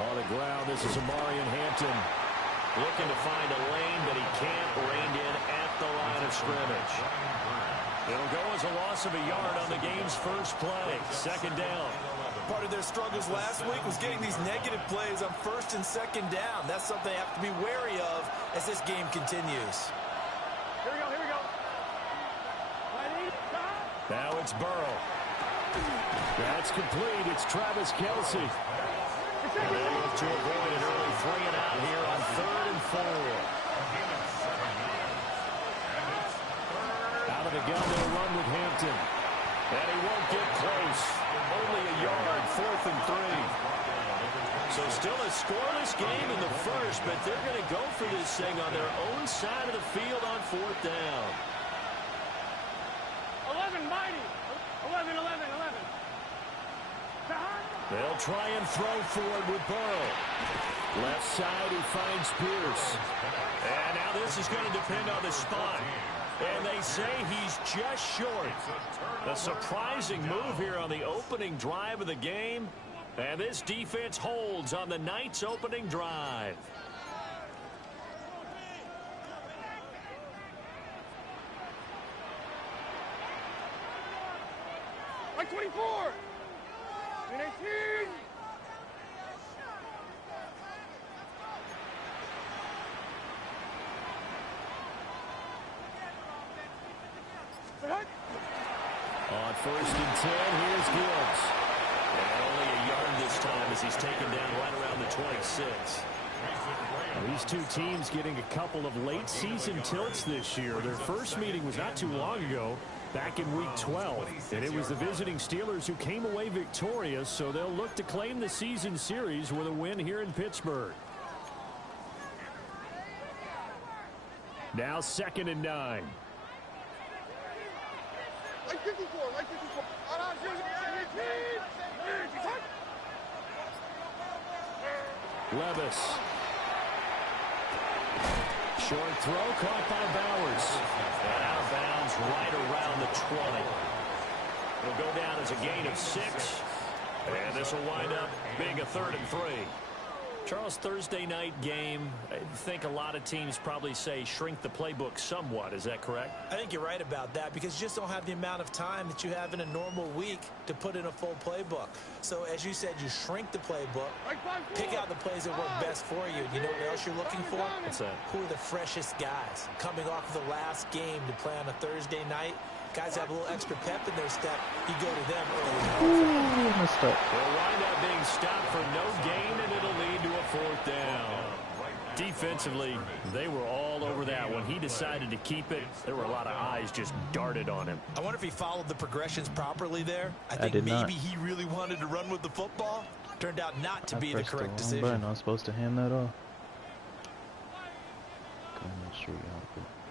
On the ground, this is Amarian Hampton looking to find a lane that he can't rein in at the line of scrimmage. It'll go as a loss of a yard on the game's first play. Second down. Part of their struggles last week was getting these negative plays on first and second down. That's something they have to be wary of as this game continues. Here we go. Now it's Burrow. That's complete. It's Travis Kelce. And they look to avoid an early 3 and out here on 3rd and 4. Out of the gun, they'll run with Hampton. And he won't get close. Only a yard, 4th and 3. So still a scoreless game in the first, but they're going to go for this thing on their own side of the field on 4th down. 11, mighty. 11. They'll try and throw for it with Burrow. Left side, he finds Pierce. And now this is going to depend on the spot. And they say he's just short. A surprising move here on the opening drive of the game. And this defense holds on the night's opening drive. Like 24. 18. On 1st and 10, here's Gibbs. And only a yard this time as he's taken down right around the 26. These two teams getting a couple of late season tilts this year. Their first meeting was not too long ago, back in week 12. And it was the visiting Steelers who came away victorious, so they'll look to claim the season series with a win here in Pittsburgh. Now 2nd and 9. Like 54. Levis. Short throw caught by Bowers. And out of bounds right around the 20. It'll go down as a gain of 6. And this will wind up being a 3rd and 3. Charles, Thursday night game, I think a lot of teams probably say shrink the playbook somewhat. Is that correct? I think you're right about that because you just don't have the amount of time that you have in a normal week to put in a full playbook. So as you said, you shrink the playbook, pick out the plays that work best for you. You know what else you're looking for? What's that? Who are the freshest guys coming off of the last game to play on a Thursday night? Guys have a little extra pep in their step. You go to them early. They'll wind up being stopped for no gain, and it'll lead to a 4th down. Defensively, they were all over that. When he decided to keep it, there were a lot of eyes just darted on him. I wonder if he followed the progressions properly there. I think maybe he really wanted to run with the football. Turned out not to be the correct decision. Button. I was supposed to hand that off.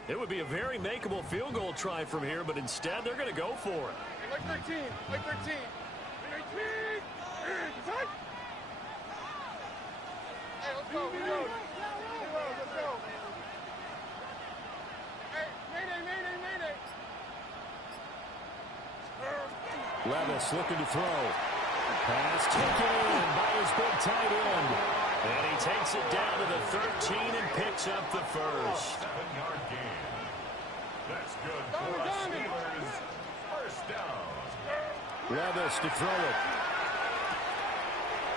It would be a very makeable field goal try from here, but instead they're going to go for it. Like 13. Like 13. 18. Hey, let's go. Reload. Let's go. Hey, mayday. Levis looking to throw. Pass taken in by his big tight end. And he takes it down to the 13 and picks up the first. 7-yard gain. That's good for us Steelers. First down. Levis to throw it.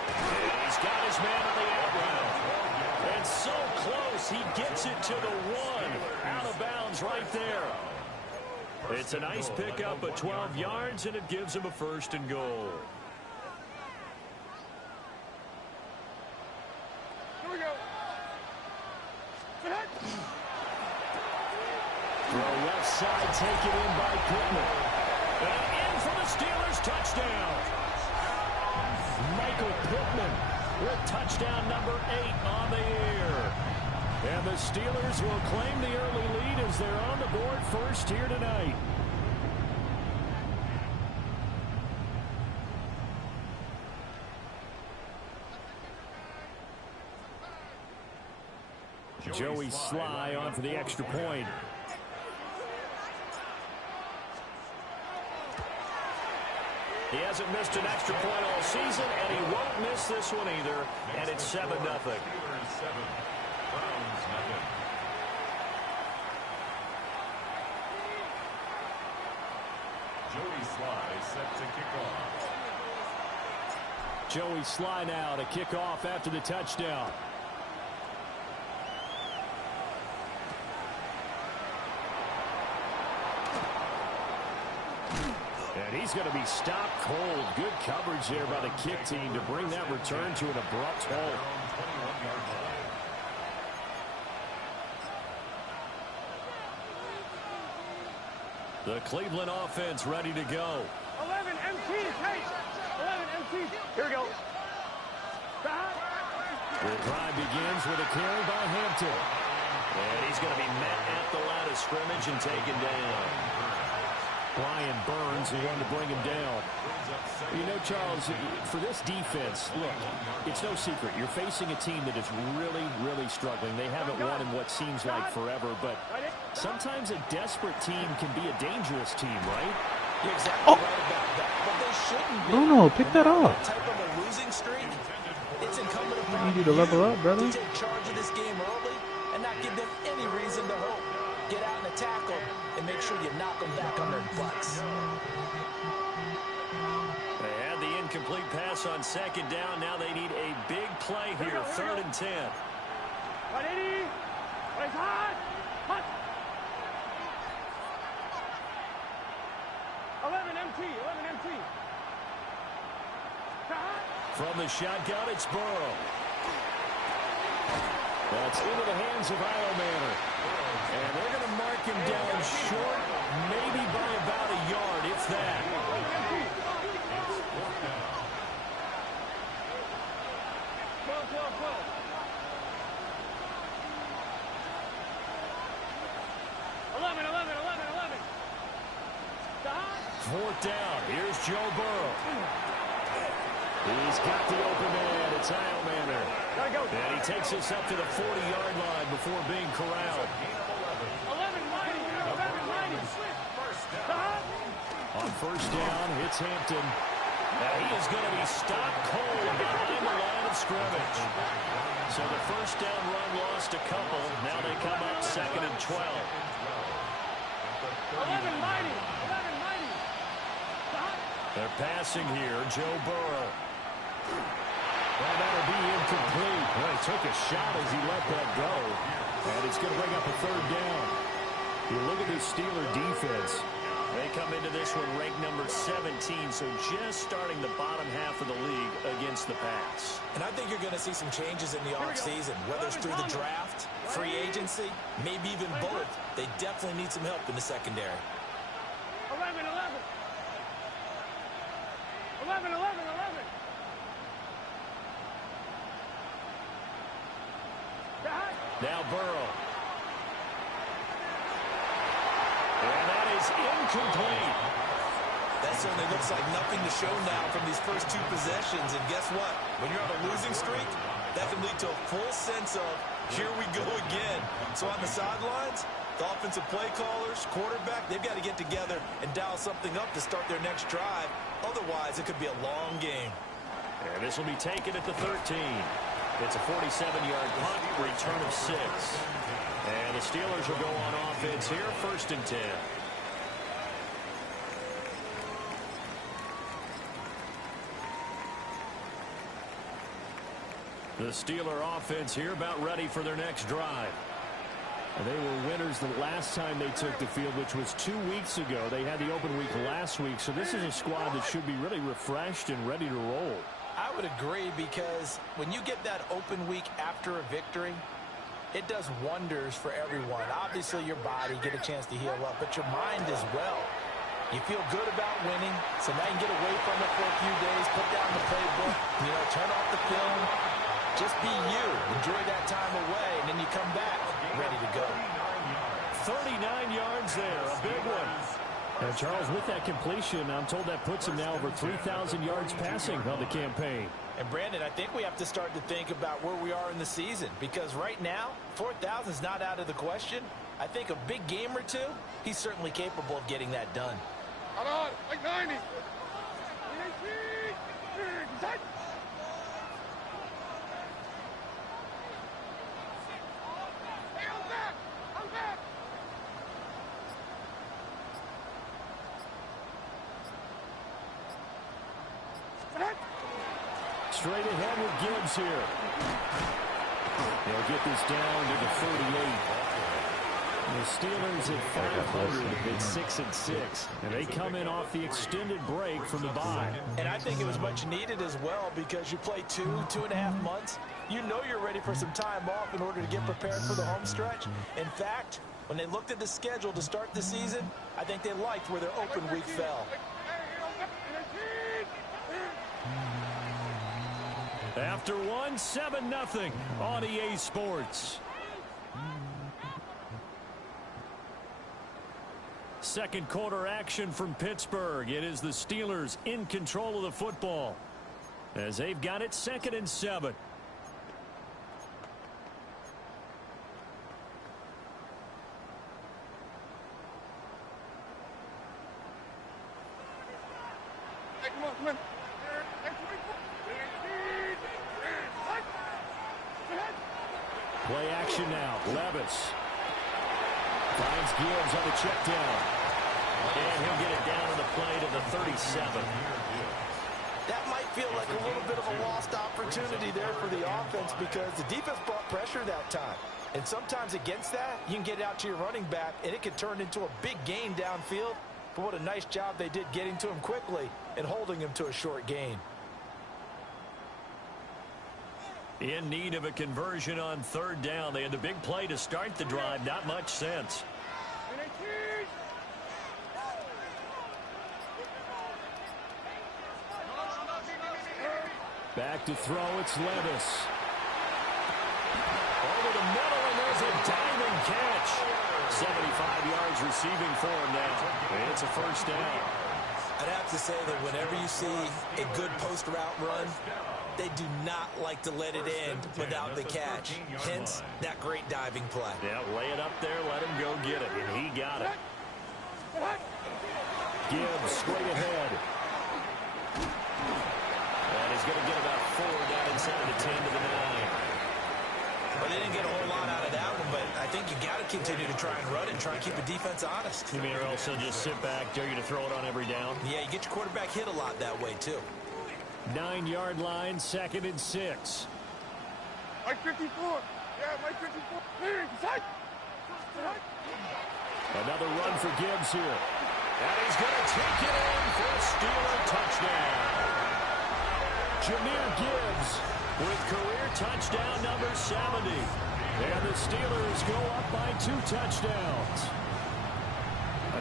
And he's got his man on the out route. And so close, he gets it to the 1. Out of bounds right there. It's a nice pickup of 12 yards, and it gives him a 1st and goal. Here we go. Throw left side, taken in by Pittman. And in for the Steelers, touchdown. Michael Pittman with touchdown number 8 on the year. And the Steelers will claim the early lead as they're on the board first here tonight. Joey Sly on for the extra point. He hasn't missed an extra point all season, and he won't miss this one either. And it's 7-0. Browns, nothing. Joey Sly set to kick off. Joey Sly now to kick off after the touchdown. And he's going to be stopped cold. Good coverage there by the kick team to bring that return to an abrupt halt. The Cleveland offense ready to go. 11 MTs, hey! 11 MTs. Here we go. The drive begins with a carry by Hampton. And he's going to be met at the line of scrimmage and taken down. Brian Burns is going to bring him down. You know, Charles, for this defense, look, it's no secret. You're facing a team that is really, really struggling. They haven't won in what seems like forever, but sometimes a desperate team can be a dangerous team, right? You're exactly right about that, but they shouldn't be. Bruno, pick that up. Type of a losing streak, it's incumbent I upon need you to level up, brother. to take charge of this game early and not give them any reason to hope. Get out and attack them and make sure you knock them back on their butts. They had the incomplete pass on second down. Now they need a big play here. 3rd and 10. 180. It's hot. Hot. 11 MT. 11 MT. From the shotgun, it's Burrow. That's into the hands of Manor. And they're going to mark him down short, maybe by about a yard, if that. 4th down. Here's Joe Burrow. He's got the open man. It's Manor. And he takes us up to the 40-yard line before being corralled. 11-90. On 1st down, it's Hampton. And he is going to be stopped cold behind the line of scrimmage. So the 1st down run lost a couple. Now they come up 2nd and 12. 11-90. They're passing here, Joe Burrow. Well, that'll be incomplete. Well, he took a shot as he let that go. And it's going to bring up a 3rd down. You look at this Steeler defense. They come into this one ranked number 17, so just starting the bottom half of the league against the pass. And I think you're going to see some changes in the offseason, whether it's through the draft, free agency, maybe even both. They definitely need some help in the secondary. 11. Now Burrow. And that is incomplete. That certainly looks like nothing to show now from these first 2 possessions. And guess what? When you're on a losing streak, that can lead to a full sense of, here we go again. So on the sidelines, the offensive play callers, quarterback, they've got to get together and dial something up to start their next drive. Otherwise, it could be a long game. And this will be taken at the 13. It's a 47-yard punt, return of 6. And the Steelers will go on offense here, 1st and 10. The Steeler offense here about ready for their next drive. And they were winners the last time they took the field, which was 2 weeks ago. They had the open week last week, so this is a squad that should be really refreshed and ready to roll. I would agree, because when you get that open week after a victory, it does wonders for everyone. Obviously, your body, get a chance to heal up, but your mind as well. You feel good about winning, so now you can get away from it for a few days, put down the playbook, turn off the film. Just be you. Enjoy that time away, and then you come back ready to go. 39 yards there, a big one. And Charles, with that completion, I'm told that puts him now over 3,000 yards passing on the campaign. And Brandon, I think we have to start to think about where we are in the season, because right now, 4,000 is not out of the question. I think a big game or 2, he's certainly capable of getting that done. Come on, like 90. Straight ahead with Gibbs here. They'll get this down to the 38. The Steelers at 500. It's 6-6. And they come in off the extended break from the bye. And I think it was much needed as well because you play 2.5 months. You know you're ready for some time off in order to get prepared for the home stretch. In fact, when they looked at the schedule to start the season, I think they liked where their open week fell. After one, 7-0 on EA Sports. Second quarter action from Pittsburgh. It is the Steelers in control of the football as they've got it 2nd and 7. Come on. Play action now. Levis finds Gibbs on the check down. And he'll get it down on the play to the 37. That might feel like a little bit of a lost opportunity there for the offense because the defense brought pressure that time. And sometimes against that, you can get out to your running back, and it can turn into a big gain downfield. But what a nice job they did getting to him quickly and holding him to a short gain. In need of a conversion on 3rd down. They had the big play to start the drive. Not much sense. Back to throw. It's Levis. Over the middle, and there's a diving catch. 75 yards receiving for him now. It's a 1st down. I'd have to say that whenever you see a good post route run, they do not like to let it end without the catch. Hence, that great diving play. Yeah, lay it up there, let him go get it, and he got it. Gibbs straight ahead. And he's going to get about 4 down inside the 10 to the 9. Well, they didn't get a whole lot out of that one, but I think you got to continue to try and run it and try and keep the defense honest. You mean also just sit back, dare you to throw it on every down? Yeah, you get your quarterback hit a lot that way, too. 9-yard line, 2nd and 6. Mike 54. Yeah, Mike 54. Another run for Gibbs here. And he's going to take it in for a Steeler touchdown. Jahmyr Gibbs with career touchdown number 70. And the Steelers go up by 2 touchdowns.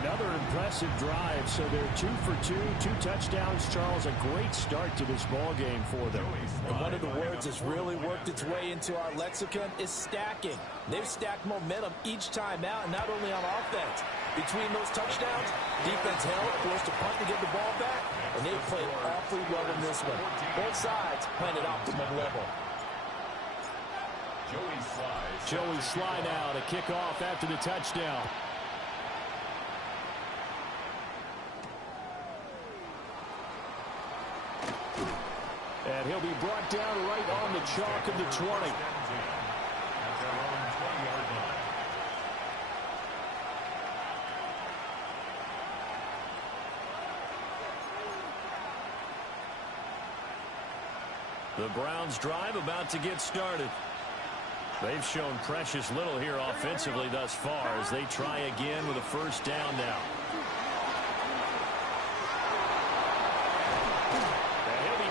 Another impressive drive, so they're 2 for 2, 2 touchdowns. Charles, a great start to this ball game for them. And one of the words that's really worked its way into our lexicon is stacking. They've stacked momentum each time out, and not only on offense. Between those touchdowns, defense held, forced to punt to get the ball back, and they played awfully well in this one. Both sides playing at optimum level. Joey Sly now to kick off after the touchdown. And he'll be brought down right on the chalk of the 20. The Browns drive about to get started. They've shown precious little here offensively thus far as they try again with a 1st down now.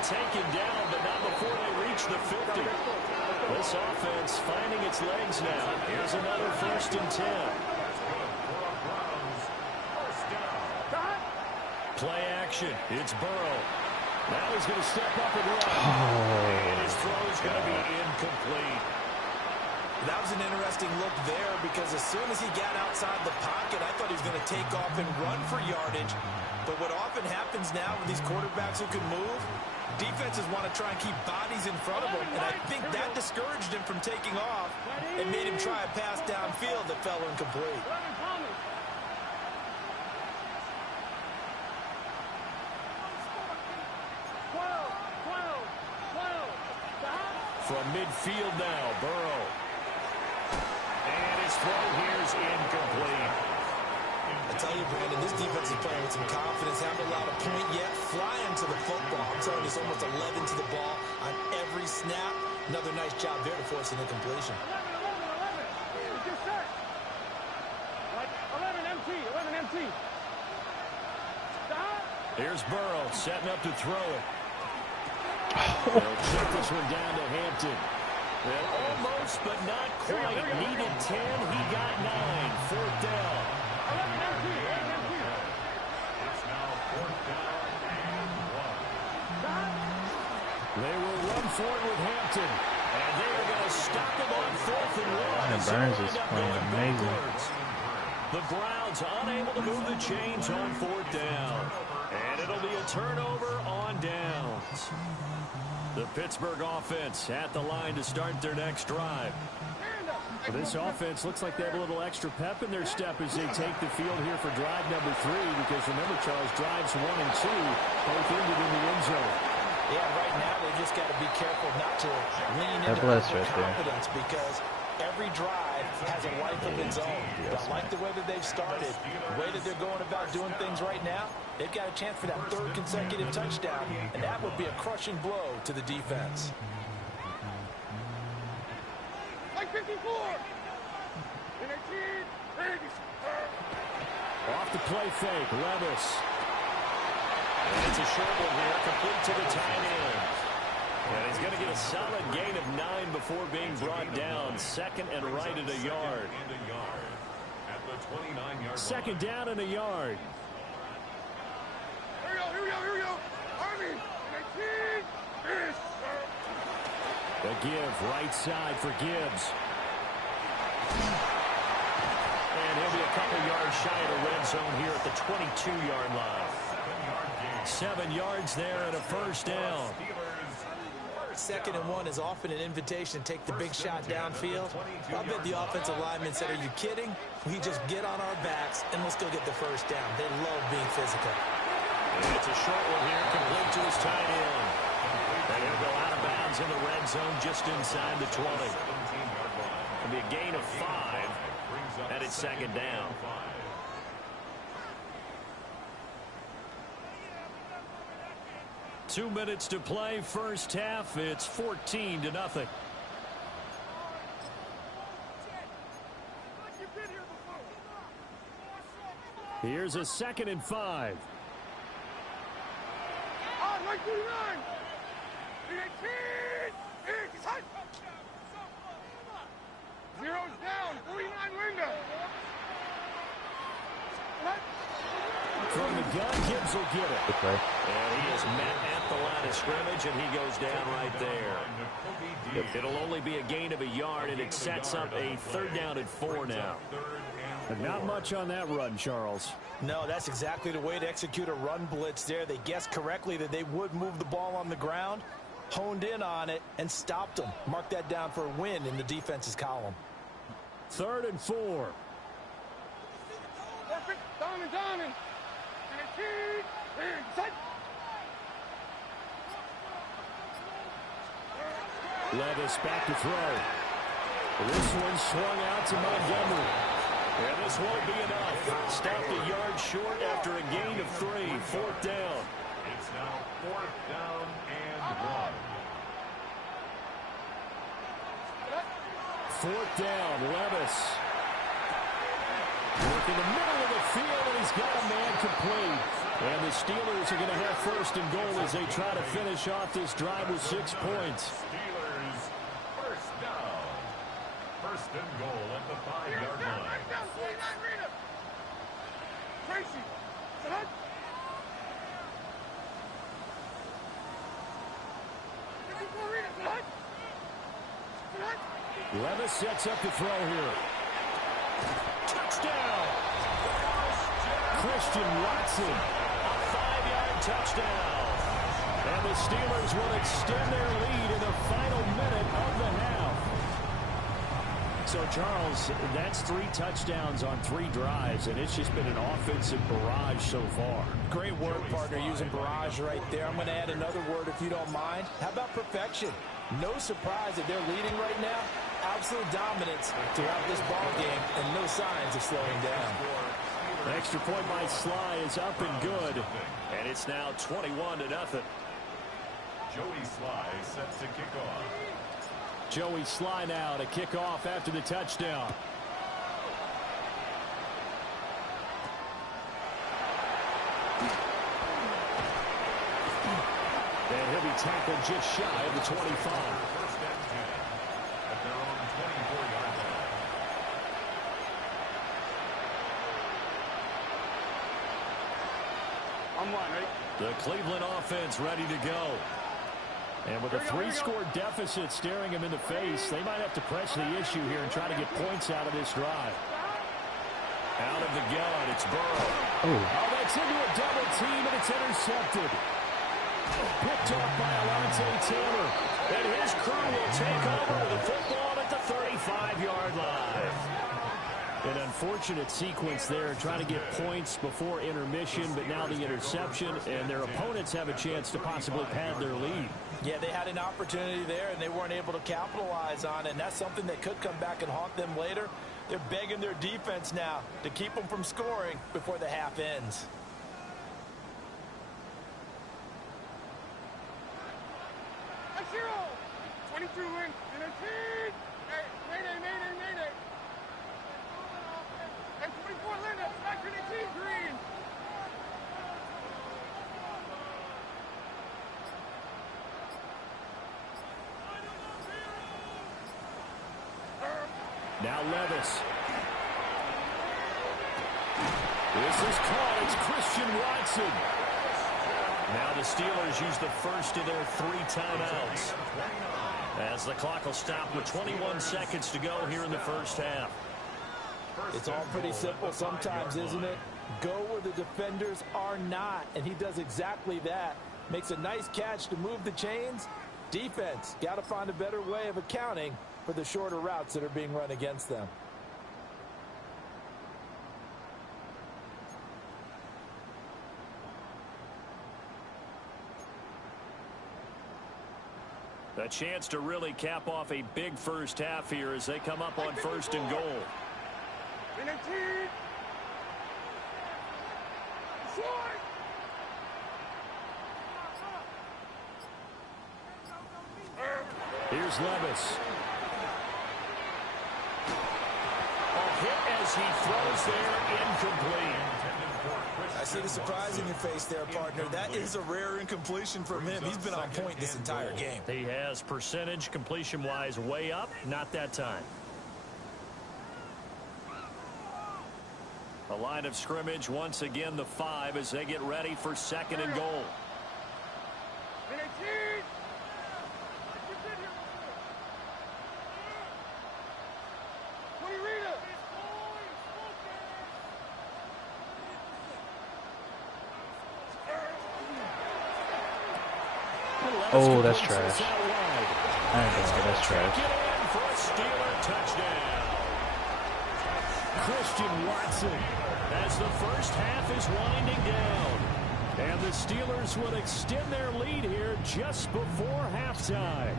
Taken down, but not before they reach the 50. This offense finding its legs now. Here's another 1st and 10. Play action. It's Burrow. Now he's going to step up and run. And his throw is going to be incomplete. That was an interesting look there because as soon as he got outside the pocket, I thought he was going to take off and run for yardage. But what often happens now with these quarterbacks who can move, defenses want to try and keep bodies in front of him, and I think that discouraged him from taking off and made him try a pass downfield that fell incomplete. From midfield now, Burrow. And his throw here is incomplete. I tell you, Brandon, this defense is playing with some confidence. Haven't allowed a point yet. Flying to the football. I'm telling you, it's almost 11 to the ball on every snap. Another nice job there to force an incompletion. 11. Just set. Like 11 MT. 11 MT. Stop. Here's Burrow setting up to throw it. They'll check this one down to Hampton. Well, almost, but not quite. Needed 10. He got 9. Fourth down. 11 MT. 11 MT. It's now fourth down and 1. Stop. They will run for it with Hampton. And they are going to stop him on 4th and 1. And Burns is playing amazing. The Browns unable to move the chains on 4th down. And it'll be a turnover on downs. The Pittsburgh offense at the line to start their next drive. Well, this offense looks like they have a little extra pep in their step as they take the field here for drive number 3. Because remember, Charles, drives 1 and 2 both ended in the end zone. Yeah, right now they just got to be careful not to lean into confidence because every drive has a life of its own. But I like the way that they've started, the way that they're going about doing things right now. They've got a chance for that 3rd consecutive touchdown, and that would be a crushing blow to the defense. Like 54. Off the play fake, Levis. And it's a short one here, complete to the tight end. And he's going to get a solid gain of 9 before being brought down. 2nd and right at a yard. At the 29-yard 2nd down and a yard. Here we go. Army. 19. The give, right side for Gibbs. And he'll be a couple yards shy of the red zone here at the 22-yard line. 7 yards there and a first down. 2nd and 1 is often an invitation to take the big shot downfield. I bet the offensive lineman said, are you kidding? We just get on our backs and let's go get the first down. They love being physical. And it's a short one here, complete to his tight end. And he'll go out of bounds in the red zone just inside the 20. It'll be a gain of 5, and it's 2nd down. Two minutes to play, first half. It's 14-0. Here's a 2nd and 5. On 129. 18. Zero's down. 49 window. From the gun, Gibbs will get it. Good play. And he is met at the line of scrimmage, and he goes down right there. It'll only be a gain of a yard, and it sets up a 3rd down and 4 now. And not much on that run, Charles. No, that's exactly the way to execute a run blitz there. They guessed correctly that they would move the ball on the ground, honed in on it, and stopped them. Mark that down for a win in the defense's column. 3rd and 4. Down. Levis back to throw. This one swung out to Montgomery. And this won't be enough. Stopped a yard short after a gain of 3. 4th down. It's now 4th down and 1. 4th down, Levis. Work in the middle of the field, and he's got a man complete. And the Steelers are going to have 1st and goal as they try to finish off this drive with 6 points. Steelers, 1st down. 1st and goal at the 5-yard line. Tracy. Levis sets up to throw here. Touchdown! Christian Watson, a 5-yard touchdown. And the Steelers will extend their lead in the final minute of the half. So, Charles, that's 3 touchdowns on 3 drives, and it's just been an offensive barrage so far. Great word, partner, using barrage right there. I'm going to add another word if you don't mind. How about perfection? No surprise that they're leading right now. Absolute dominance throughout this ball game and no signs of slowing down. Extra point by Sly is up and good. And it's now 21-0. Joey Sly set to kick off. Joey Sly now to kick off after the touchdown. And he'll be tackled just shy of the 25. First and 10 at their own 24-yard line. On one, ready? The Cleveland offense ready to go. And with a three-score deficit staring him in the face, they might have to press the issue here and try to get points out of this drive. Out of the gun, it's Burrow. Oh, that's into a double team, and it's intercepted. Picked off by Alontae Taylor. And his crew will take over the football at the 35-yard line. An unfortunate sequence there, trying to get points before intermission, but now the interception, and their opponents have a chance to possibly pad their lead. Yeah, they had an opportunity there, and they weren't able to capitalize on it, and that's something that could come back and haunt them later. They're begging their defense now to keep them from scoring before the half ends. Zero. 22 in. And a team. Hey, mayday. And 24 Linda. Back to the team green. Now Levis. This is caught. It's Christian Watson. Now the Steelers use the first of their 3 timeouts, as the clock will stop with 21 seconds to go here in the first half. It's all pretty simple sometimes, isn't it? Go where the defenders are not, and he does exactly that. Makes a nice catch to move the chains. Defense, got to find a better way of accounting for the shorter routes that are being run against them. A chance to really cap off a big first half here as they come up on first and goal. And a team. Short. Here's Levis. A hit as he throws there, incomplete. I see the surprise in your face there, partner. That is a rare incompletion from him. He's been on point this entire game. He has percentage completion-wise way up, not that time. A line of scrimmage, once again the 5 as they get ready for second and goal. And a team. Oh, that's trash. I ain't gonna lie, that's trash. For a Steeler touchdown. Christian Watson as the first half is winding down. And the Steelers will extend their lead here just before halftime.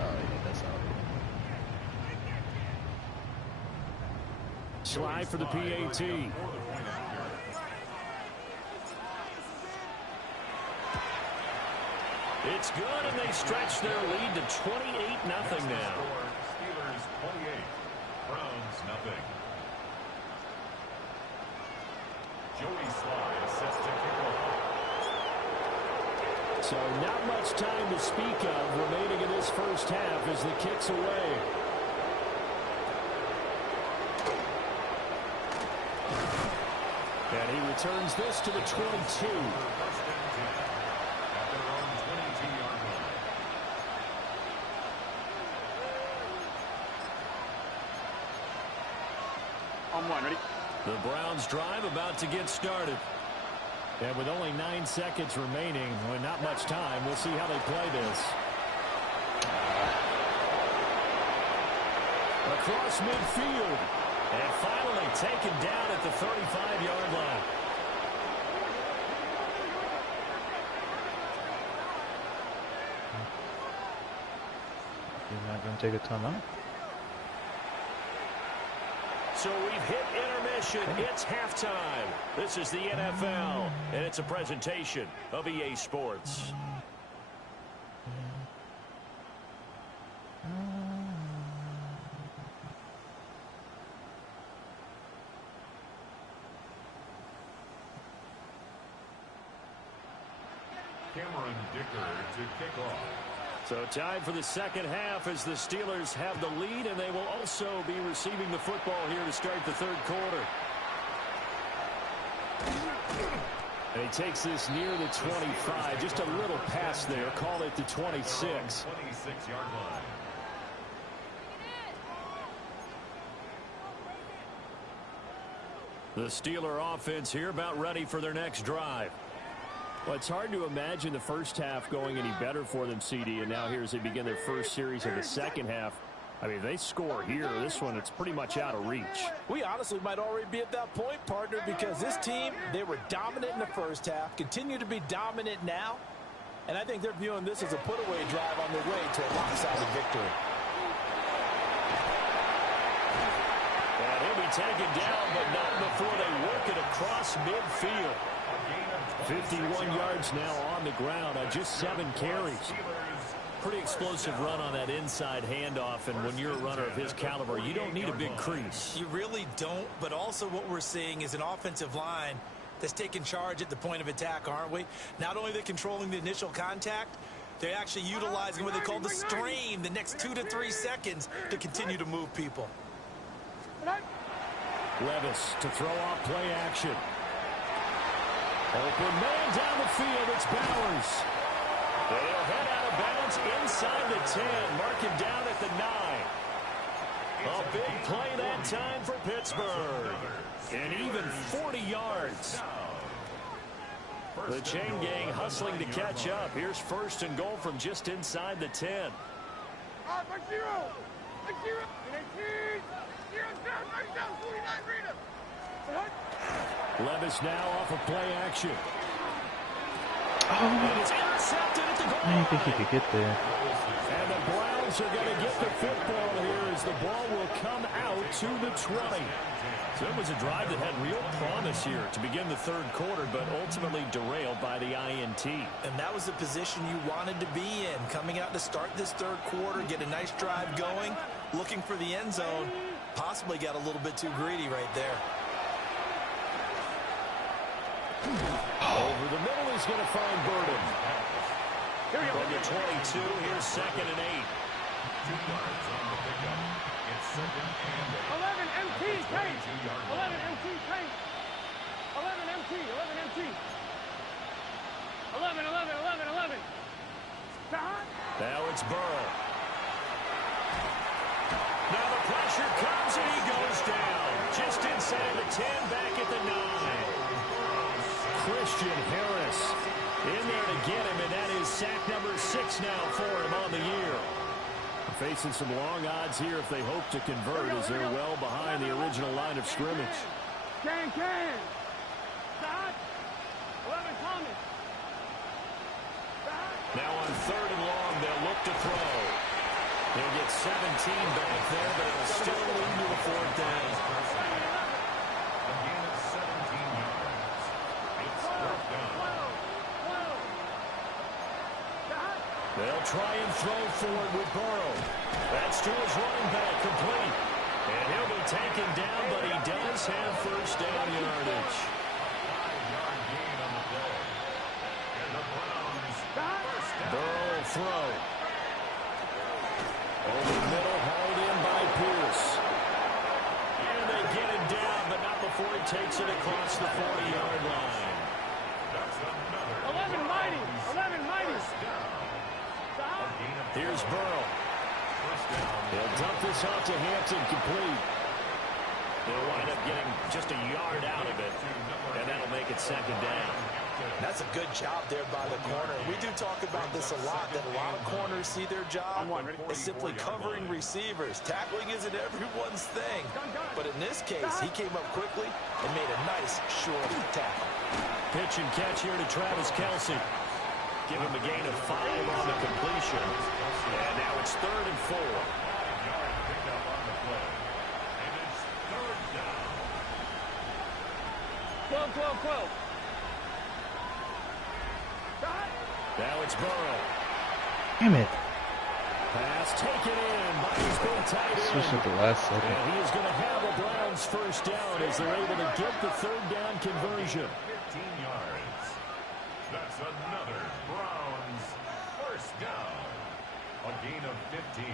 Oh, yeah, that's out. Sly for the PAT. It's good, and they stretch their lead to 28-0 now. Steelers 28, Browns nothing. Joey Sly set to kick off. So not much time to speak of remaining in this first half as the kick's away. And he returns this to the 22. On one, ready? The Browns drive about to get started. And with only 9 seconds remaining, well, not much time, we'll see how they play this. Across midfield. And finally taken down at the 35-yard line. You're not going to take a timeout? So we've hit intermission. It's halftime. This is the NFL, and it's a presentation of EA Sports. To kick off. So time for the second half as the Steelers have the lead, and they will also be receiving the football here to start the third quarter. And he takes this near the 25. Just a little pass there. Call it the 26. 26-yard line. The Steeler offense here about ready for their next drive. Well, it's hard to imagine the first half going any better for them, CD, and now here as they begin their first series of the second half. I mean, if they score here, this one, it's pretty much out of reach. We honestly might already be at that point, partner, because this team, they were dominant in the first half, continue to be dominant now, and I think they're viewing this as a put-away drive on their way to a lopsided victory. And he'll be taken down, but not before they work it across midfield. 51 yards now on the ground on just 7 carries. Pretty explosive run on that inside handoff, and when you're a runner of his caliber, you don't need a big crease. You really don't, but also what we're seeing is an offensive line that's taking charge at the point of attack, aren't we? Not only are they controlling the initial contact, they're actually utilizing what they call the strain, the next 2 to 3 seconds, to continue to move people. Levis to throw off play action. Open man down the field. It's Bowers. They'll head out of bounds inside the 10. Mark him down at the 9. A big play that time for Pittsburgh. And even 40 yards. The chain gang hustling to catch up. Here's first and goal from just inside the 10. Levis now off of play action. And it's intercepted at the goal I didn't think he could get there. And the Browns are going to get the football here as the ball will come out to the 20. So it was a drive that had real promise here to begin the third quarter, but ultimately derailed by the INT. And that was the position you wanted to be in, coming out to start this third quarter, get a nice drive going, looking for the end zone. Possibly got a little bit too greedy right there. Over the middle, he's going to find Burden. From the 22, here's 2nd and 8. 2 yards on the pickup. It's 2nd and 11 MT, Kate. 11 MT, Kate. 11 MT, 11 MT. 11. Now it's Burrow. Now the pressure comes and he goes down. Just inside the 10, back at the 9. Christian Harris in there to get him, and that is sack number 6 now for him on the year. Facing some long odds here if they hope to convert as they're well behind the original line of scrimmage. Can. Stop. 11 Thomas. Now on 3rd and long, they'll look to throw. They'll get 17 back there, but it'll still lead to a 4th down. Again, it's 17 yards. It's 4th down. They'll try and throw forward with Burrow. That's to his running back, complete. And he'll be taken down, but he does have first down yardage. 5-yard gain on the play. And the Browns first down. Burrow throw. Over the middle, hauled in by Pierce. And they get him down, but not before he takes it across the 40-yard line. That's another 11 mighty. Here's Burrow. He'll dump this off to Hampton, complete. They'll wind up getting just a yard out of it, and that'll make it 2nd down. That's a good job there by the corner. We do talk about this a lot, that a lot of corners see their job as simply covering receivers. Tackling isn't everyone's thing. But in this case, he came up quickly and made a nice, short tackle. Pitch and catch here to Travis Kelce. Give him a gain of 5 on the completion. And now it's 3rd and 4. 5-yard pickup on the play. And it's 3rd down. 12, 12, 12. Now it's Burrow. Damn it. Pass taken in by his big tight end. Switched at the last second. And he is going to have a Browns first down as they're able to get the third down conversion. 15 yards. That's another Browns first down. A gain of 15.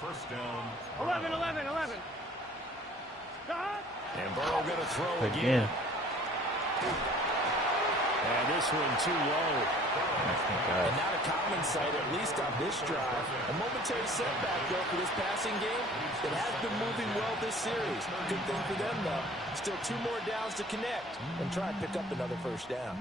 First down. 11, 11, 11. And Burrow going to throw Again. And this one too low. And not a common sight, at least on this drive. A momentary setback, though, for this passing game. It has been moving well this series. Good thing for them, though. Still 2 more downs to connect and try and pick up another first down.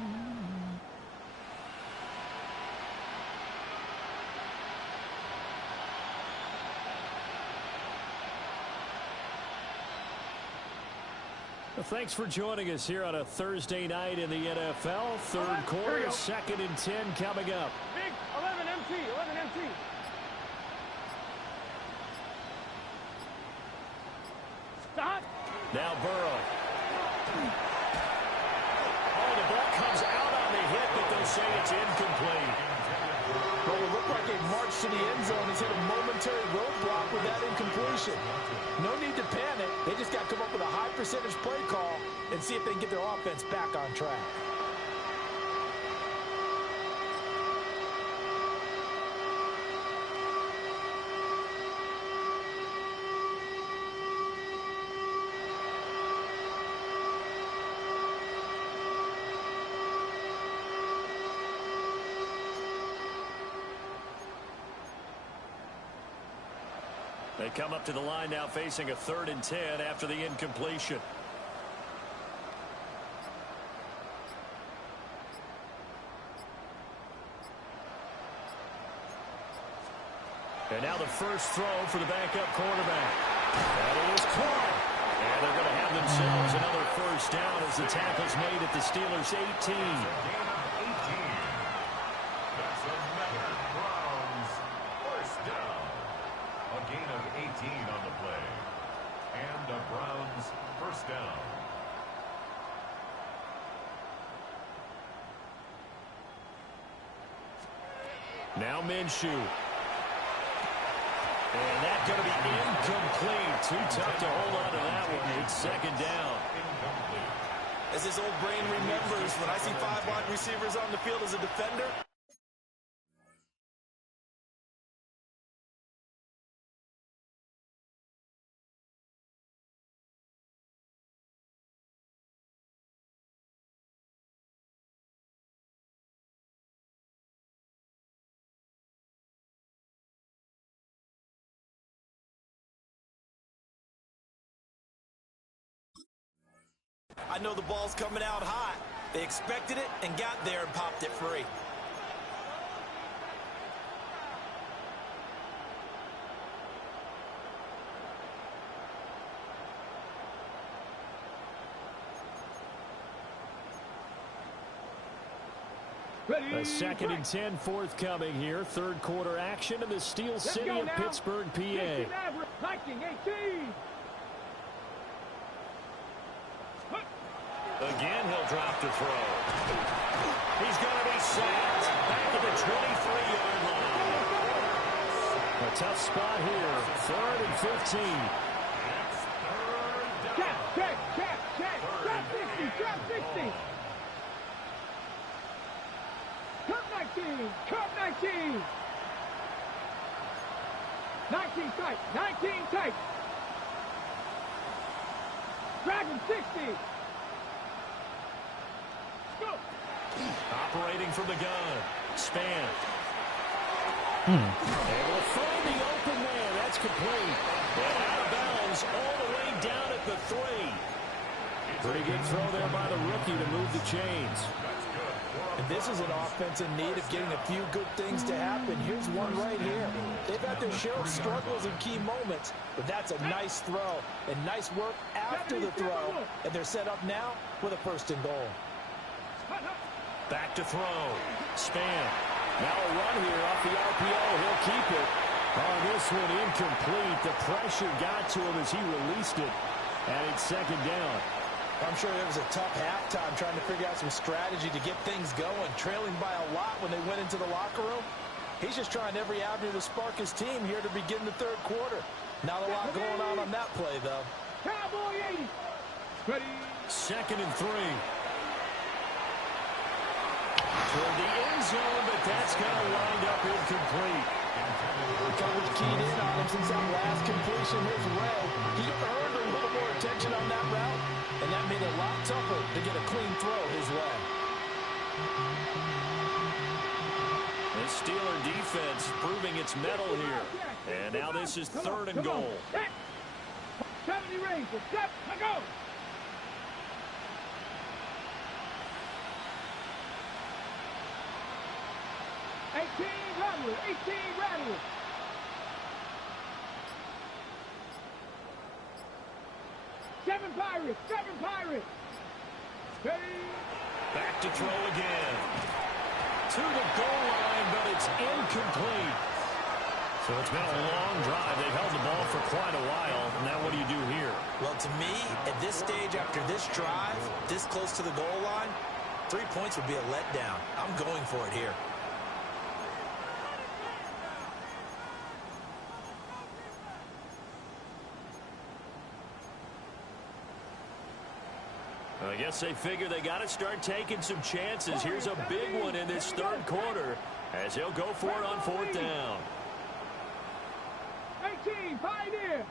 Well, thanks for joining us here on a Thursday night in the NFL. Third quarter, 2nd and 10 coming up. Big 11 MT, 11 MT. Stop. Now Burrow. Oh, the ball comes out on the hit, but they'll say it's incomplete. Well, it looked like a march to the end zone. He's hit a momentary roadblock with that incompletion. No need to panic. They just got to come up with a high percentage play call and see if they can get their offense back on track. They come up to the line now facing a 3rd and 10 after the incompletion. And now the first throw for the backup quarterback. And it is caught. And they're going to have themselves another first down as the tackle's made at the Steelers' 18. That's another Browns first down. A gain of 18 on the play. And a Browns first down. Now Minshew. And that's going to be incomplete. Too tough to hold on to that one. It's 2nd down. Incomplete. As his old brain remembers, when I see 5 wide receivers on the field as a defender, I know the ball's coming out hot. They expected it and got there and popped it free. A 2nd and 10 forthcoming here. 3rd quarter action in the Steel City of Pittsburgh, PA. 1918. Again, he'll drop to throw. He's going to be sacked back at the 23-yard line. A tough spot here. 3rd and 15. Check. Drop 60. Cut 19. 19 tight. Dragon 60. Go. Operating from the gun. Span. Able to find the open man. That's complete. And out of bounds all the way down at the 3. Pretty good throw there by the rookie to move the chains. And this is an offense in need of getting a few good things to happen. Here's one right here. They've had their share of struggles in key moments, but that's a nice throw and nice work after the throw. And they're set up now with a 1st and goal. Back to throw. Span. Now a run here off the RPO. He'll keep it. On this one, incomplete. The pressure got to him as he released it. And it's second down. I'm sure it was a tough halftime trying to figure out some strategy to get things going, trailing by a lot when they went into the locker room. He's just trying every avenue to spark his team here to begin the third quarter. Not a lot going on that play, though. Cowboy 80. Ready. Second and 3. Toward the end zone, but that's going to wind up incomplete. Coverage keyed in on him since that last completion. Here's Ray. He earned a little more attention on that route, and that made it a lot tougher to get a clean throw his way. The Steeler defense proving its mettle here. And now this is third and goal. 70 range. Step. Let go. Rattler. 18 Rattler. Seven Pirates. Ready. Back to throw again. To the goal line, but it's incomplete. So it's been a long drive. They've held the ball for quite a while. Now what do you do here? Well, to me, at this stage after this drive, this close to the goal line, 3 points would be a letdown. I'm going for it here. I guess they figure they got to start taking some chances. Here's a big one in this third quarter as he'll go for it on fourth down. 18, Pioneer.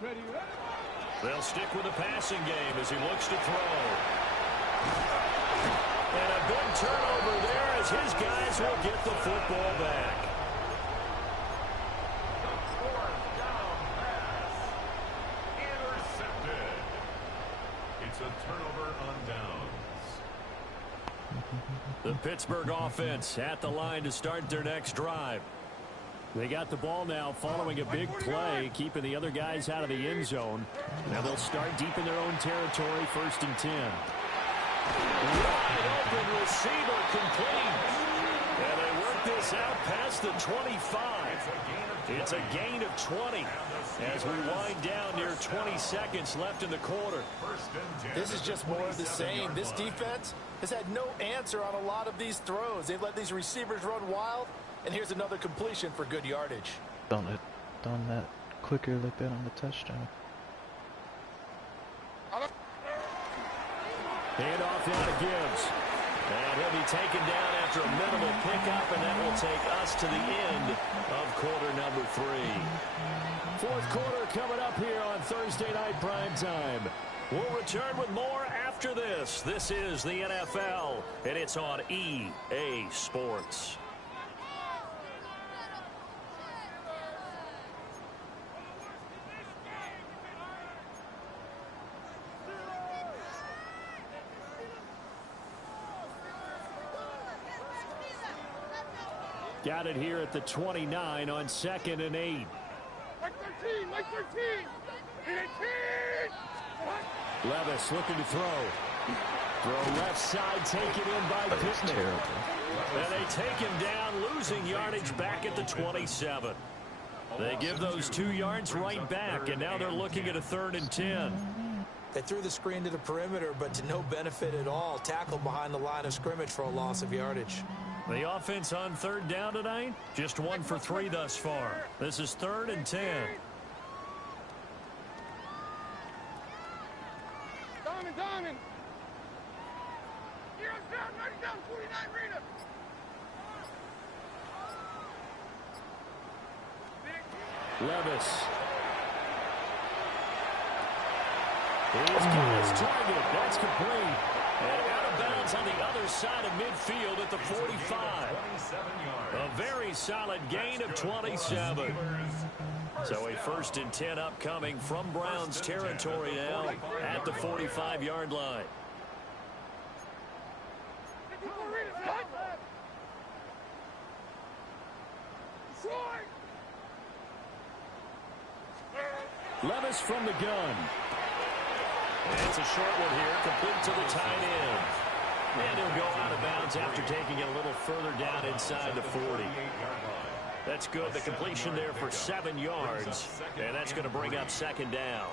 Ready. They'll stick with the passing game as he looks to throw. And a big turnover there as his guys will get the football back. A turnover on downs. The Pittsburgh offense at the line to start their next drive. They got the ball now following a big play, keeping the other guys out of the end zone. Now they'll start deep in their own territory, 1st and 10. Wide open receiver complete. And they work this out past the 25. It's a gain of 20 as we wind down near 20 seconds left in the quarter. This is just more of the same. This defense has had no answer on a lot of these throws. They've let these receivers run wild, and here's another completion for good yardage. Done that quicker like that on the touchdown. Handoff now to Gibbs. And he'll be taken down after a minimal pickup, and that will take us to the end of quarter number 3. Fourth quarter coming up here on Thursday Night Prime Time. We'll return with more after this. This is the NFL, and it's on EA Sports. Got it here at the 29 on 2nd and 8. Mike 13. 18. Levis looking to throw. Throw left side, taken in by Pittman. Terrible. And they take him down, losing yardage back at the 27. They give those 2 yards right back, and now they're looking at a 3rd and 10. They threw the screen to the perimeter, but to no benefit at all. Tackled behind the line of scrimmage for a loss of yardage. The offense on 3rd down tonight, just 1 for 3 thus far. This is 3rd and 10. Diamond. Here's down, 49, read him. Levis. He's got his target. That's complete. And out of bounds on the other side of midfield at the 45. A very solid gain of 27. So a 1st and 10 upcoming from Browns territory now at the 45-yard line. Levis from the gun. And it's a short one here, complete to the tight end. And he'll go out of bounds after taking it a little further down inside the 40. That's good. The completion there for 7 yards. And that's going to bring up second down.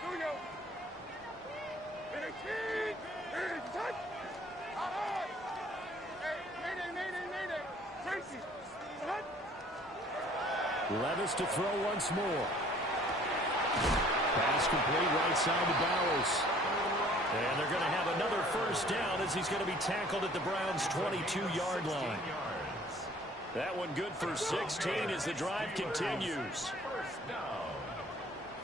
Here we go. Touch. Mayday. Tracy. Levis to throw once more. Pass complete right side to Bowers. And they're going to have another first down as he's going to be tackled at the Browns' 22-yard line. That one good for 16 as the drive continues. First down.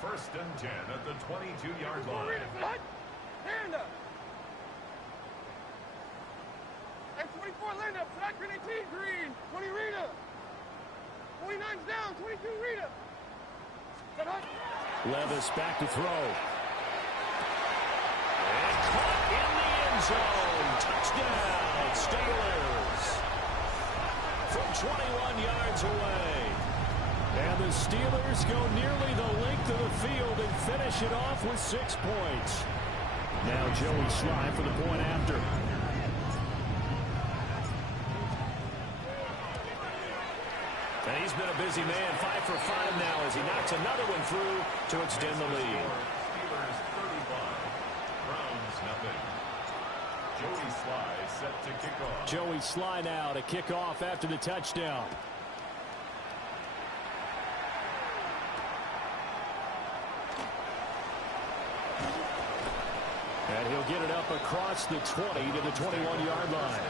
First and 10 at the 22-yard line. What? Hand up. And 24 Linda. Black 18 green. 20 Rita. 29's down. 22 Rita. Levis back to throw. And caught in the end zone. Touchdown, Steelers. From 21 yards away. And the Steelers go nearly the length of the field and finish it off with 6 points. Now Joey Sly for the point after. And he's been a busy man, 5 for 5 now as he knocks another one through to extend the lead. Steelers 35, Browns nothing. Joey Sly set to kick off. Joey Sly now to kick off after the touchdown. And he'll get it up across the 20 to the 21-yard line.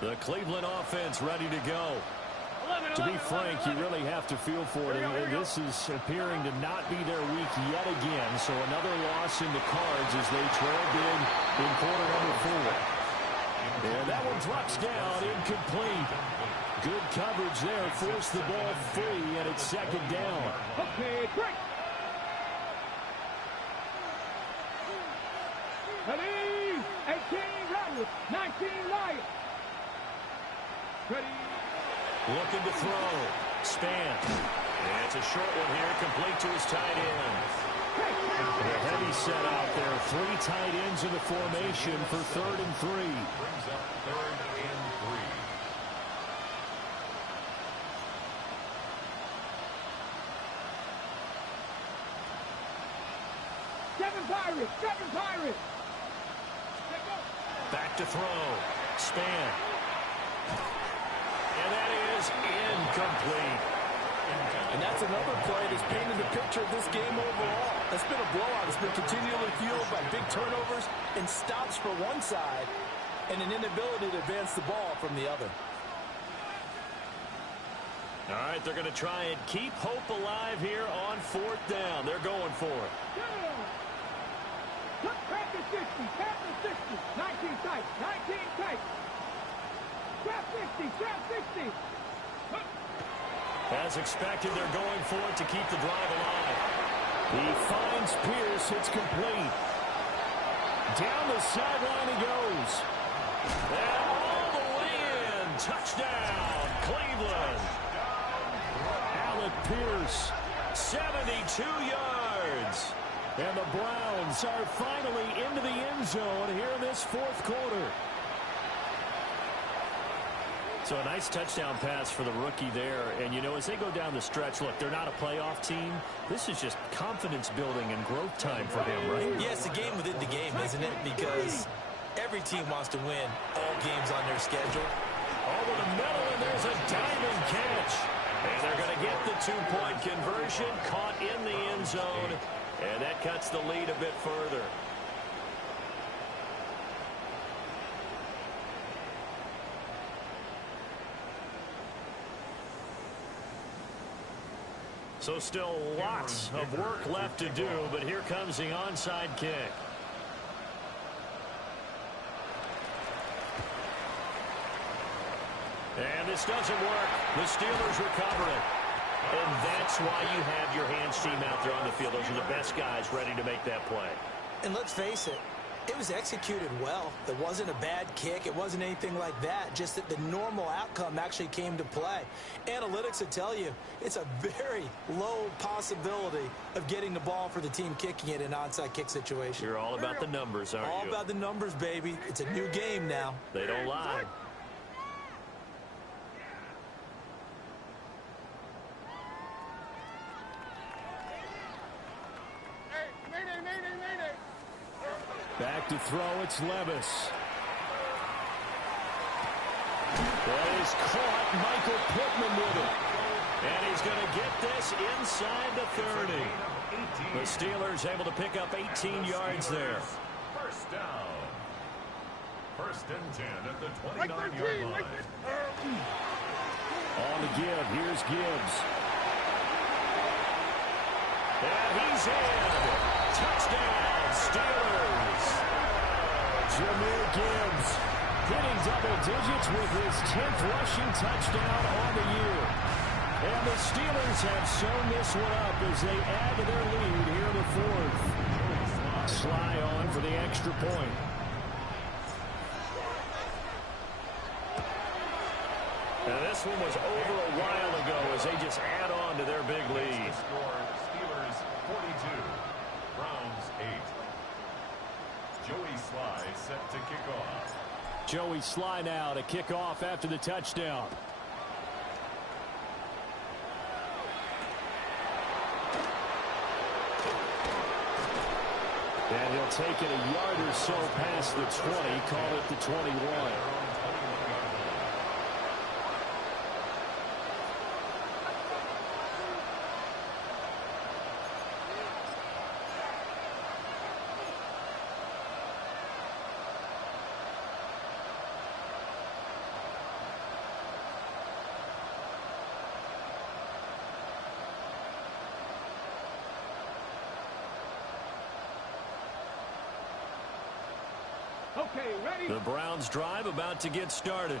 The Cleveland offense ready to go. To be frank, you really have to feel for it. And this is appearing to not be their week yet again. So another loss in the cards as they trail big in quarter number 4. And that one drops down, incomplete. Good coverage there, forced the ball free, and it's second down. Okay, break. Ready? 18 Riders, 19 Lions. Ready? Looking to throw. Span. And it's a short one here, complete to his tight end. A heavy set out there. 3 tight ends in the formation for 3rd and 3. Brings up 3rd and 3. 7 Pirates. Back to throw. Span. And that is incomplete. And that's another play that's painted the picture of this game overall. It's been a blowout. It's been continually fueled by big turnovers and stops for one side and an inability to advance the ball from the other. All right, they're going to try and keep hope alive here on 4th down. They're going for it. Panther 60, Panther 60, 19 tight, 19 tight. Trap 60. As expected, they're going for it to keep the drive alive. He finds Pierce. It's complete. Down the sideline he goes. And all the way in. Touchdown, Cleveland. Alec Pierce, 72 yards. And the Browns are finally into the end zone here in this 4th quarter. So a nice touchdown pass for the rookie there. And, you know, as they go down the stretch, look, they're not a playoff team. This is just confidence building and growth time for him, right? Yeah, it's a game within the game, isn't it? Because every team wants to win all games on their schedule. Over the middle, and there's a diamond catch. And they're going to get the 2-point conversion, caught in the end zone. And that cuts the lead a bit further. So still lots of work left to do, but here comes the onside kick. And this doesn't work. The Steelers recover it. And that's why you have your hands team out there on the field. Those are the best guys ready to make that play. And let's face it, It was executed well. It wasn't a bad kick. It wasn't anything like that. Just that the normal outcome actually came to play. Analytics would tell you it's a very low possibility of getting the ball for the team kicking it in an onside kick situation. You're all about the numbers, aren't you? All about the numbers, baby. It's a new game now. They don't lie. Back to throw, it's Levis. That is caught, Michael Pittman with it. And he's going to get this inside the 30. The Steelers able to pick up 18 yards there. First down. First and 10 at the 29-yard line. On the give, here's Gibbs. And he's in. Touchdown, Steelers. Jahmyr Gibbs hitting double digits with his 10th rushing touchdown on the year. And the Steelers have sewn this one up as they add to their lead here in the fourth. Sly on for the extra point. And this one was over a while ago as they just add on to their big lead. Steelers 42, Browns 8. Joey Sly set to kick off. Joey Sly now to kick off after the touchdown. And he'll take it a yard or so past the 20, call it the 21. Okay, ready? The Browns drive about to get started.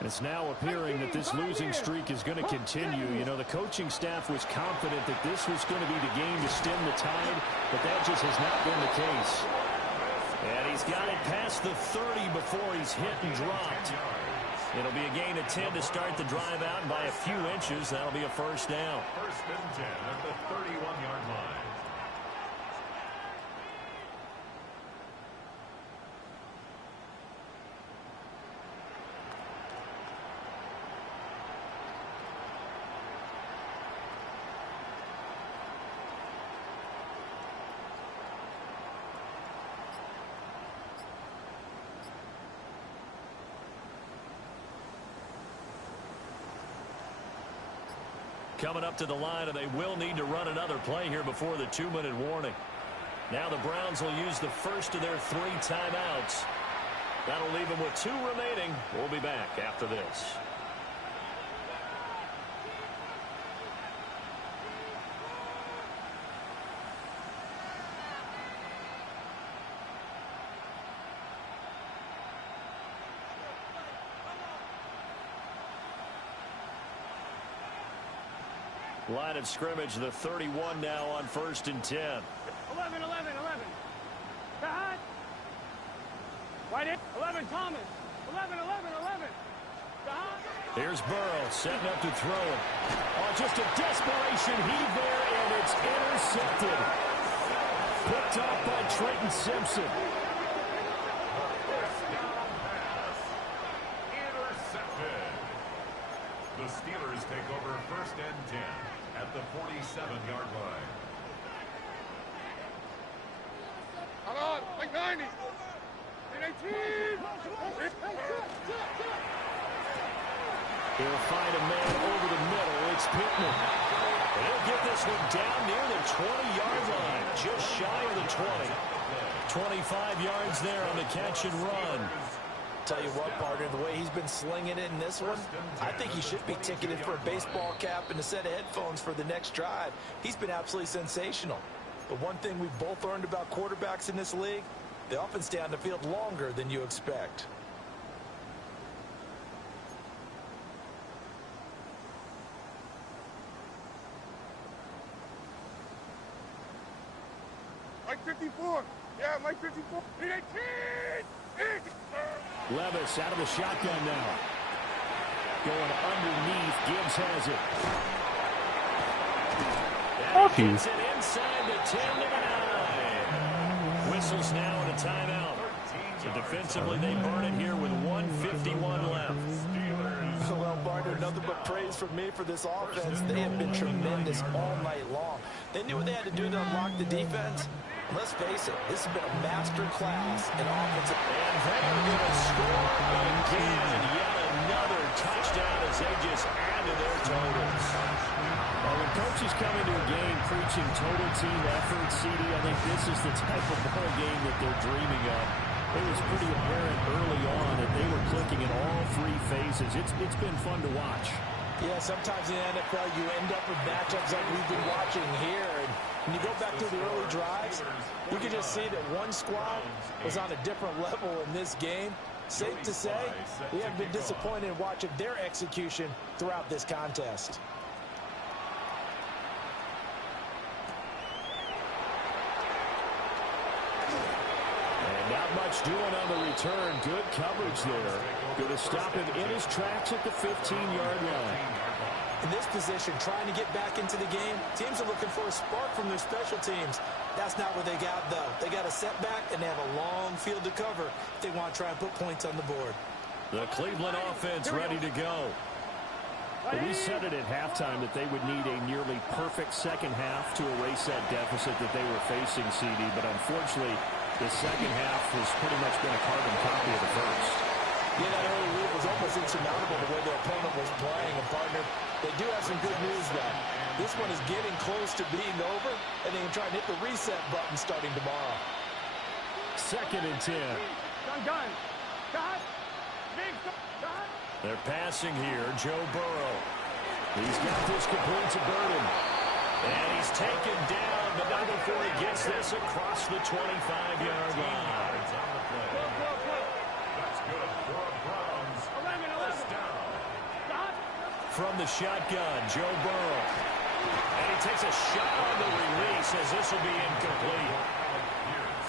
And it's now appearing that this losing streak is going to continue. You know, the coaching staff was confident that this was going to be the game to stem the tide, but that just has not been the case. And he's got it past the 30 before he's hit and dropped. It'll be a gain of 10 to start the drive out, and by a few inches, that'll be a first down. First and 10 at the 31-yard line. Coming up to the line, and they will need to run another play here before the 2-minute warning. Now the Browns will use the first of their 3 timeouts. That'll leave them with 2 remaining. We'll be back after this. Line of scrimmage, the 31 now on first and 10. 11, 11, 11. Cut. Right in. 11, Thomas. 11, 11, 11. Here's Burrow setting up to throw it. Oh, just a desperation heave there, and it's intercepted. Picked off by Trenton Simpson. Intercepted. The Steelers take over first and 10 at the 47-yard line. Come on, like 90. 18. He'll find a man over the middle. It's Pittman. And he'll get this one down near the 20-yard line, just shy of the 20. 25 yards there on the catch and run. Tell you what, partner, the way he's been slinging it in this one, I think he should be ticketed for a baseball cap and a set of headphones for the next drive. He's been absolutely sensational. But one thing we've both learned about quarterbacks in this league, they often stay on the field longer than you expect. Like 54. 54. Yeah, Mike 54. 18. Levis out of the shotgun now. Going underneath. Gibbs has it. Off you. Gets it inside the 10 to the 9. Whistles now and a timeout. So defensively, they burn it here with 1:51 left. Well, Barter, nothing but praise from me for this offense. They have been tremendous all night long. They knew what they had to do to unlock the defense. Let's face it, this has been a master class in offensive. And they're going to score again. Yet another touchdown as they just add to their totals. Well, when coaches come into a game preaching total team effort, CD, I think this is the type of ball game that they're dreaming of. It was pretty apparent early on that they were clicking in all three phases. It's been fun to watch. Yeah, sometimes in the NFL you end up with matchups like we've been watching here. And when you go back to the early drives, you can just see that one squad was on a different level in this game. Safe to say, we have been disappointed in watching their execution throughout this contest. Not much doing on the return. Good coverage there. Going to stop him in his tracks at the 15-yard line. In this position, trying to get back into the game, teams are looking for a spark from their special teams. That's not what they got, though. They got a setback, and they have a long field to cover if they want to try and put points on the board. The Cleveland offense ready to go. We said it at halftime that they would need a nearly perfect second half to erase that deficit that they were facing, CD, but unfortunately, the second half has pretty much been a carbon copy of the first. Yeah, that early lead was almost insurmountable the way their opponent was playing. And, partner, they do have some good news, though. This one is getting close to being over, and they can try and hit the reset button starting tomorrow. 2nd and 10. Gun. Got. Big. Got. They're passing here. Joe Burrow. He's got this complete to Burden. And he's taken down, but not before he gets this across the 25-yard line. That's good for a Browns. 11. Stop. From the shotgun, Joe Burrow. And he takes a shot on the release as this will be incomplete.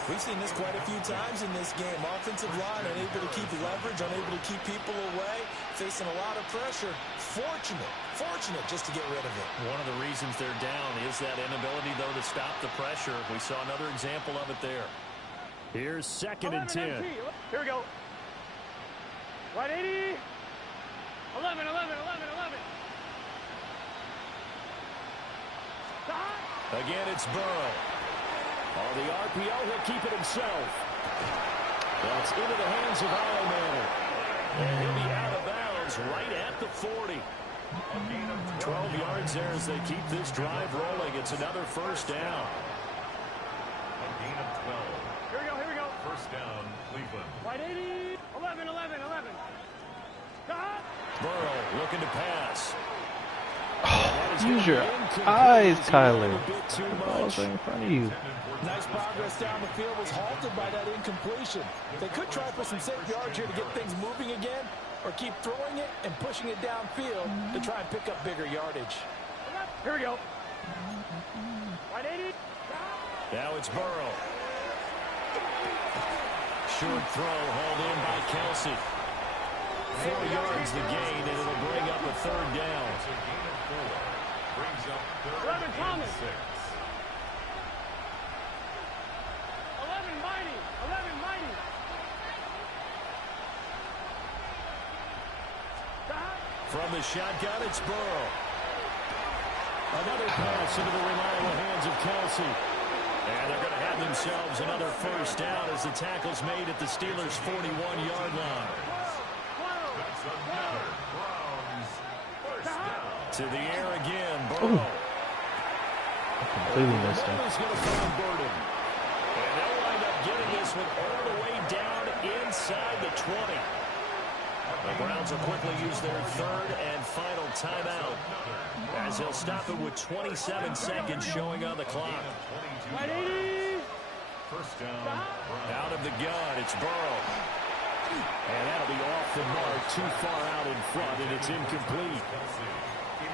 We've seen this quite a few times in this game. Offensive line unable to keep leverage, unable to keep people away, facing a lot of pressure. Fortunate just to get rid of it. One of the reasons they're down is that inability, though, to stop the pressure. We saw another example of it there. Here's 2nd and 10. Here we go. Right 80. 11. Stop. Again, it's Burrow. On the RPO, he'll keep it himself. That's into the hands of Ironman. And he'll be out of bounds right at the 40. 12 yards there as they keep this drive rolling. It's another first down. A gain of 12. Here we go. First down, Cleveland. Right 80. 11. Stop. Burrow looking to pass. Use your eyes, Kyler. The ball's right in front of you. Nice progress down the field was halted by that incompletion. They could try for some safe yards here to get things moving again, or keep throwing it and pushing it downfield to try and pick up bigger yardage. Here we go. Right 80. Now it's Burrow. Short throw hauled in by Kelsey. 4 yards the gain, and it'll bring up a third down. It's a gain of 4. Brings up 3rd 11 and Thomas. 6. 11 mighty. Stop. From the shotgun, it's Burrow. Another pass into the reliable hands of Kelsey. And they're going to have themselves another first down as the tackle's made at the Steelers' 41-yard line. That's another Browns first down. To the air again, Burrow. Completely missed him. Burrow's going to find Burden. And they'll wind up getting this one all the way down inside the 20. The Browns will quickly use their 3rd and final timeout as they'll stop it with 27 seconds showing on the clock. Right 80. First down. Out of the gun, it's Burrow. And that'll be off the mark, too far out in front, and it's incomplete.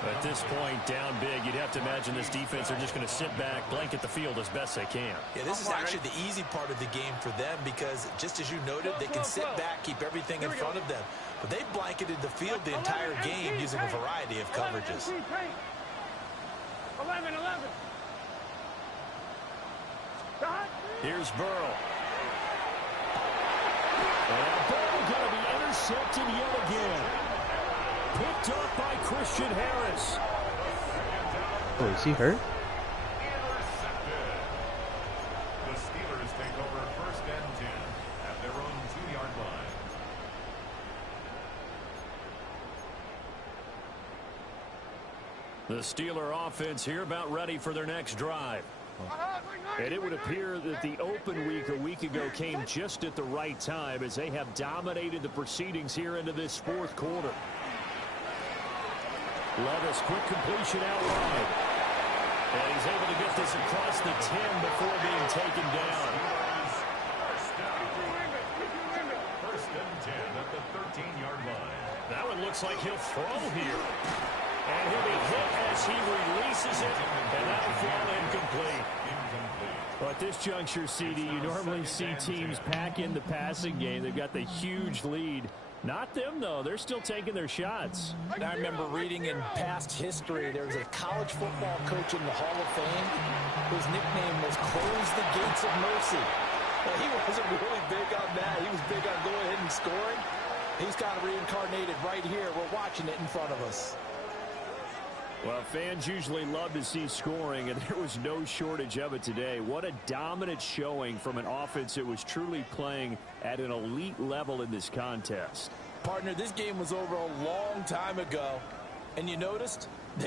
At this point, down big, you'd have to imagine this defense are just going to sit back, blanket the field as best they can. Yeah, this is actually the easy part of the game for them because, just as you noted, they can sit back, keep everything in front of them. But they blanketed the field the entire game using a variety of coverages. 11. Here's Burrow. And Burrow going to be intercepted yet again. Picked up by Christian Harris. Oh, is he hurt? The Steelers take over 1st and 10 at their own 2-yard line. The Steeler offense here about ready for their next drive. And it would appear that the open week a week ago came just at the right time as they have dominated the proceedings here into this 4th quarter. Levis, quick completion out wide. And he's able to get this across the 10 before being taken down. First and 10 at the 13-yard line. That one looks like he'll throw here. And he'll be hit as he releases it, and that'll fall incomplete. Well, at this juncture, CD, you normally see teams pack in the passing game. They've got the huge lead. Not them, though. They're still taking their shots. I remember reading in past history, there was a college football coach in the Hall of Fame whose nickname was Close the Gates of Mercy. Well, he wasn't really big on that. He was big on going ahead and scoring. He's kind of reincarnated right here. We're watching it in front of us. Well, fans usually love to see scoring, and there was no shortage of it today. What a dominant showing from an offense that was truly playing at an elite level in this contest. Partner, this game was over a long time ago, and you noticed